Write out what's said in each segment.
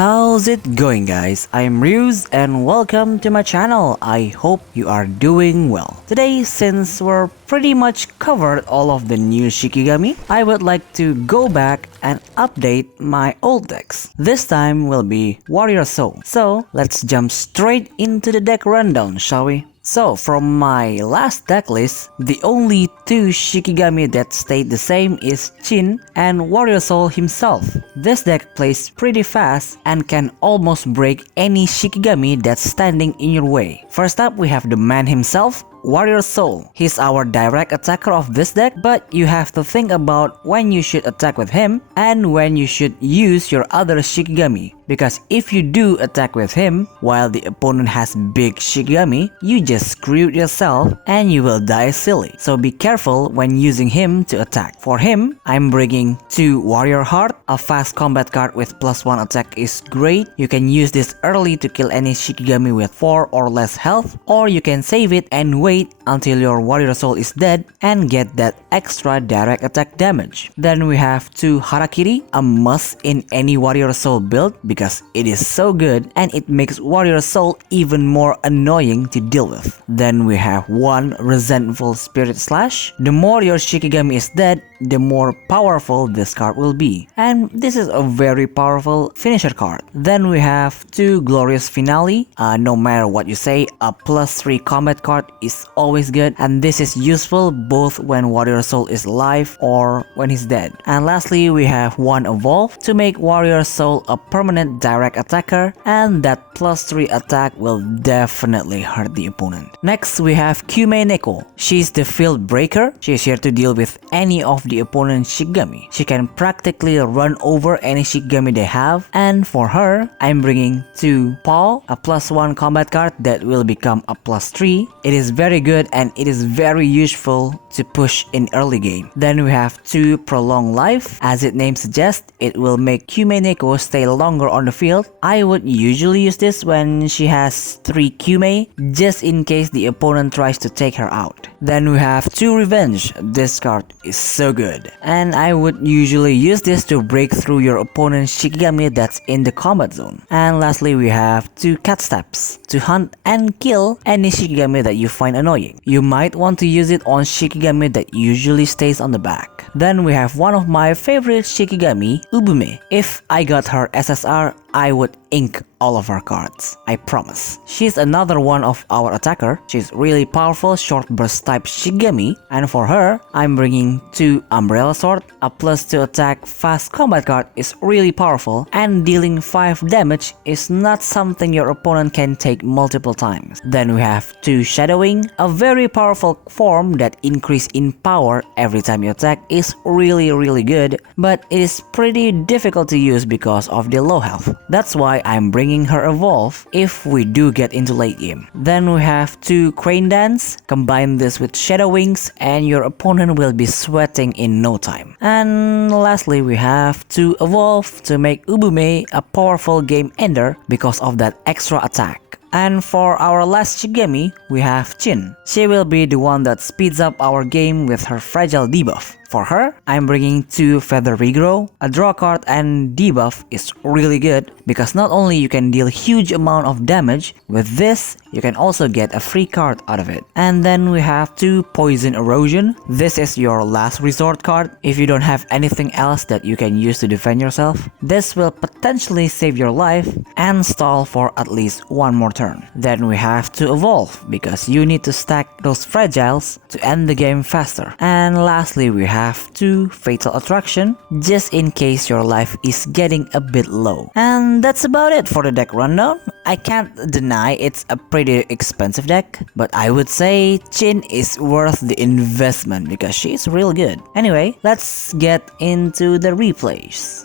How's it going, guys? I'm Ryuz and welcome to my channel. I hope you are doing well. Today, since we're pretty much covered all of the new Shikigami, I would like to go back and update my old decks. This time will be Warrior Soul. So let's jump straight into the deck rundown, shall we? So from my last deck list, the only two Shikigami that stayed the same is Chin and Warrior Soul himself. This deck plays pretty fast and can almost break any Shikigami that's standing in your way. First up, we have the man himself, Warrior Soul. He's our direct attacker of this deck, but you have to think about when you should attack with him and when you should use your other Shikigami. Because if you do attack with him while the opponent has big Shikigami, you just screwed yourself and you will die silly. So be careful when using him to attack. For him, I'm bringing 2 Warrior Heart. A fast combat card with +1 attack is great. You can use this early to kill any Shikigami with 4 or less health, or you can save it and wait until your Warrior Soul is dead and get that extra direct attack damage. Then we have 2 Harakiri, a must in any Warrior Soul build because it is so good and it makes Warrior Soul even more annoying to deal with. Then we have 1 Resentful Spirit Slash. The more your Shikigami is dead, the more powerful this card will be. And this is a very powerful finisher card. Then we have 2 Glorious Finale. No matter what you say, a +3 combat card is always good, and this is useful both when Warrior Soul is alive or when he's dead. And lastly, we have 1 Evolve to make Warrior Soul a permanent direct attacker, and that +3 attack will definitely hurt the opponent. Next, we have Kyume Neko. She's the Field Breaker. She's here to deal with any of the opponent's Shikigami. She can practically run over any Shikigami they have, and for her, I'm bringing 2 Paw, a +1 combat card that will become a +3. It is very good and it is very useful to push in early game. Then we have 2 Prolong Life. As its name suggests, it will make Kyume Neko stay longer on the field. I would usually use this when she has 3 Kyume, just in case the opponent tries to take her out. Then we have 2 Revenge. This card is so good, and I would usually use this to break through your opponent's Shikigami that's in the combat zone. And lastly, we have 2 Cat Steps to hunt and kill any Shikigami that you find annoying. You might want to use it on Shikigami that usually stays on the back. Then we have one of my favorite Shikigami, Ubume. If I got her SSR, I would ink all of her cards, I promise. She's another one of our attacker. She's really powerful short burst type Shikigami, and for her, I'm bringing 2 Umbrella Sword. A +2 attack fast combat card is really powerful, and dealing 5 damage is not something your opponent can take multiple times. Then we have 2 Shadowing. A very powerful form that increase in power every time you attack is really good, but it is pretty difficult to use because of the low health. That's why I'm bringing her Evolve if we do get into late game. Then we have 2 Crane Dance. Combine this with Shadow Wings and your opponent will be sweating in no time. And lastly, we have 2 Evolve to make Ubume a powerful game ender because of that extra attack. And for our last Shikigami, we have Chin. She will be the one that speeds up our game with her fragile debuff. For her, I'm bringing 2 Feather Regrow. A draw card and debuff is really good because not only you can deal huge amount of damage, with this, you can also get a free card out of it. And then we have 2 Poison Erosion. This is your last resort card. If you don't have anything else that you can use to defend yourself, this will potentially save your life and stall for at least 1 more turn. Then we have to Evolve because you need to stack those fragiles to end the game faster. And lastly, we have 2 Fatal Attraction just in case your life is getting a bit low. And that's about it for the deck rundown. I can't deny it's a pretty expensive deck, but I would say Chin is worth the investment because she's real good. Anyway, let's get into the replays.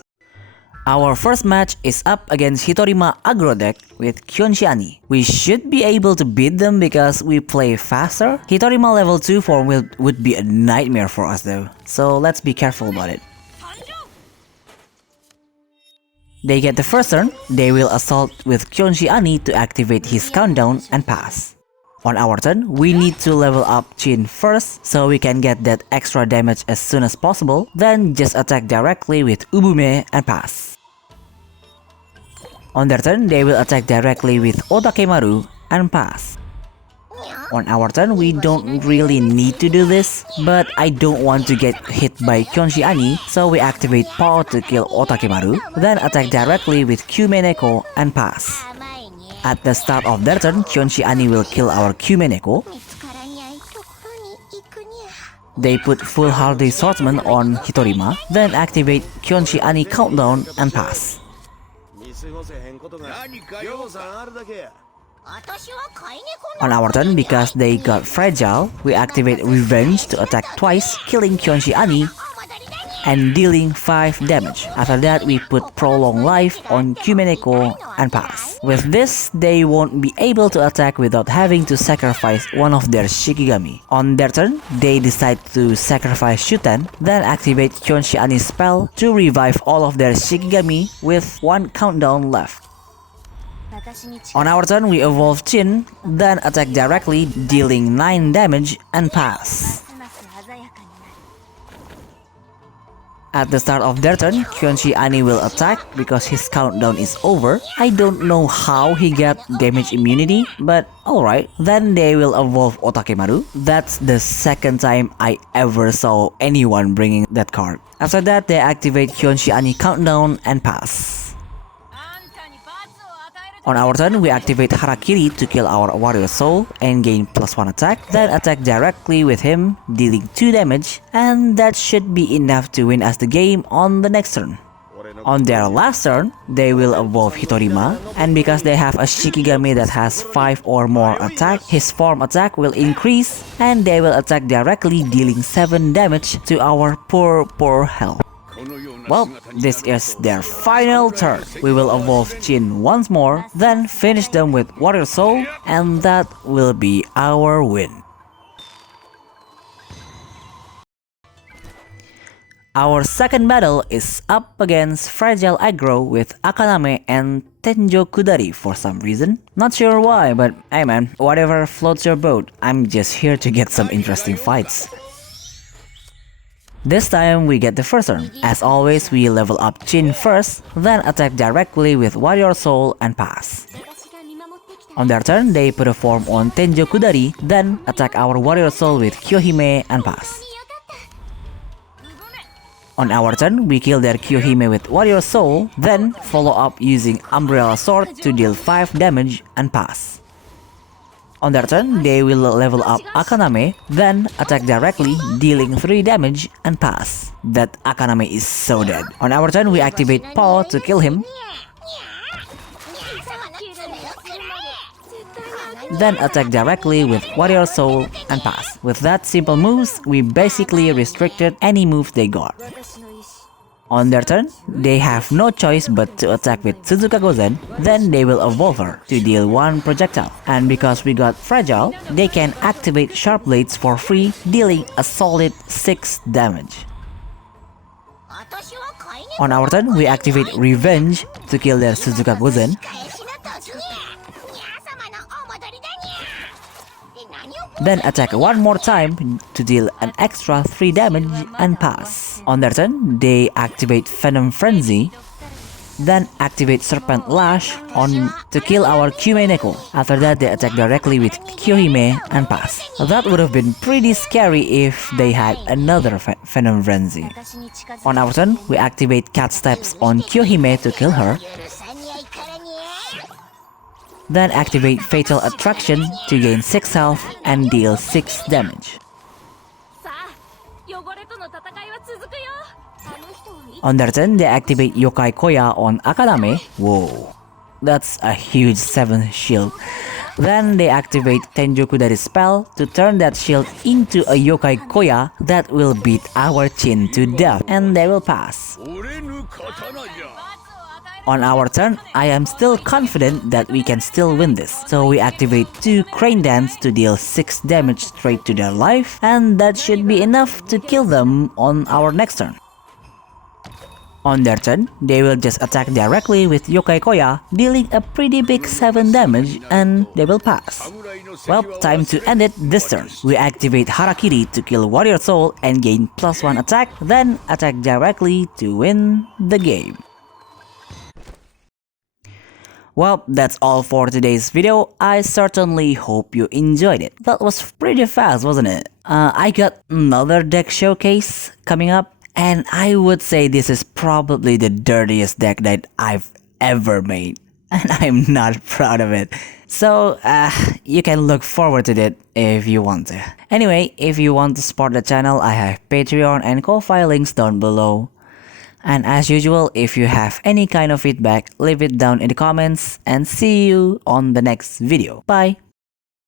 Our first match is up against Hitorima aggro deck with Kyonshi. We should be able to beat them because we play faster. Hitorima level 2 form would be a nightmare for us though, so let's be careful about it. They get the first turn, they will assault with Kyonshi to activate his countdown and pass. On our turn, we need to level up Chin first so we can get that extra damage as soon as possible, then just attack directly with Ubume and pass. On their turn, they will attack directly with Otakemaru and pass. On our turn, we don't really need to do this, but I don't want to get hit by Kyonshi Ani, so we activate Paw to kill Otakemaru, then attack directly with Kyumeneko and pass. At the start of their turn, Kyonshi Ani will kill our Kyumeneko. They put full Hardy Swordsman on Hitorima, then activate Kyonshi Ani countdown and pass. On our turn, because they got fragile, we activate Revenge to attack twice, killing Kyonshi Ani and dealing 5 damage. After that, we put Prolong Life on Kyumeneko and pass. With this, they won't be able to attack without having to sacrifice one of their Shikigami. On their turn, they decide to sacrifice Shuten, then activate Kyonshi Ani's spell to revive all of their Shikigami with 1 countdown left. On our turn, we evolve Chin, then attack directly, dealing 9 damage and pass. At the start of their turn, Kyonshi Ani will attack because his countdown is over. I don't know how he got damage immunity, but alright. Then they will evolve Otakemaru. That's the second time I ever saw anyone bringing that card. After that, they activate Kyonshi Ani countdown and pass. On our turn, we activate Harakiri to kill our Warrior Soul and gain +1 attack, then attack directly with him, dealing 2 damage, and that should be enough to win us the game on the next turn. On their last turn, they will evolve Hitorima, and because they have a Shikigami that has 5 or more attack, his form attack will increase, and they will attack directly, dealing 7 damage to our poor health. Well, this is their final turn. We will evolve Chin once more, then finish them with Warrior Soul, and that will be our win. Our second battle is up against Fragile Aggro with Akaname and Tenjo Kudari for some reason. Not sure why, but hey man, whatever floats your boat. I'm just here to get some interesting fights. This time we get the first turn. As always, we level up Chin first, then attack directly with Warrior Soul and pass. On their turn, they put a form on Tenjo Kudari, then attack our Warrior Soul with Kyohime and pass. On our turn, we kill their Kyohime with Warrior Soul, then follow up using Umbrella Sword to deal 5 damage and pass. On their turn, they will level up Akaname, then attack directly, dealing 3 damage and pass. That Akaname is so dead. On our turn, we activate Paw to kill him, then attack directly with Warrior Soul and pass. With that simple moves, we basically restricted any move they got. On their turn, they have no choice but to attack with Suzuka Gozen, then they will evolve her to deal 1 projectile. And because we got Fragile, they can activate Sharp Blades for free, dealing a solid 6 damage. On our turn, we activate Revenge to kill their Suzuka Gozen, then attack 1 more time to deal an extra 3 damage and pass. On their turn, they activate Venom Frenzy, then activate Serpent Lash on to kill our Kyumeneko. After that, they attack directly with Kyohime and pass. That would have been pretty scary if they had another Venom Frenzy. On our turn, we activate Cat Steps on Kyohime to kill her, then activate Fatal Attraction to gain 6 health and deal 6 damage. On their turn, they activate Yokai Koya on Akaname. Whoa, that's a huge 7 shield. Then they activate Tenjo Kudari's spell to turn that shield into a Yokai Koya that will beat our Chin to death, and they will pass. On our turn, I am still confident that we can still win this. So we activate 2 Crane Dance to deal 6 damage straight to their life, and that should be enough to kill them on our next turn. On their turn, they will just attack directly with Yokai Koya, dealing a pretty big 7 damage, and they will pass. Well, time to end it this turn. We activate Harakiri to kill Warrior Soul and gain +1 attack, then attack directly to win the game. Well, that's all for today's video. I certainly hope you enjoyed it. That was pretty fast, wasn't it? I got another deck showcase coming up, and I would say this is probably the dirtiest deck that I've ever made. And I'm not proud of it. So, you can look forward to it if you want to. Anyway, if you want to support the channel, I have Patreon and Ko-Fi links down below. And as usual, if you have any kind of feedback, leave it down in the comments and see you on the next video. Bye!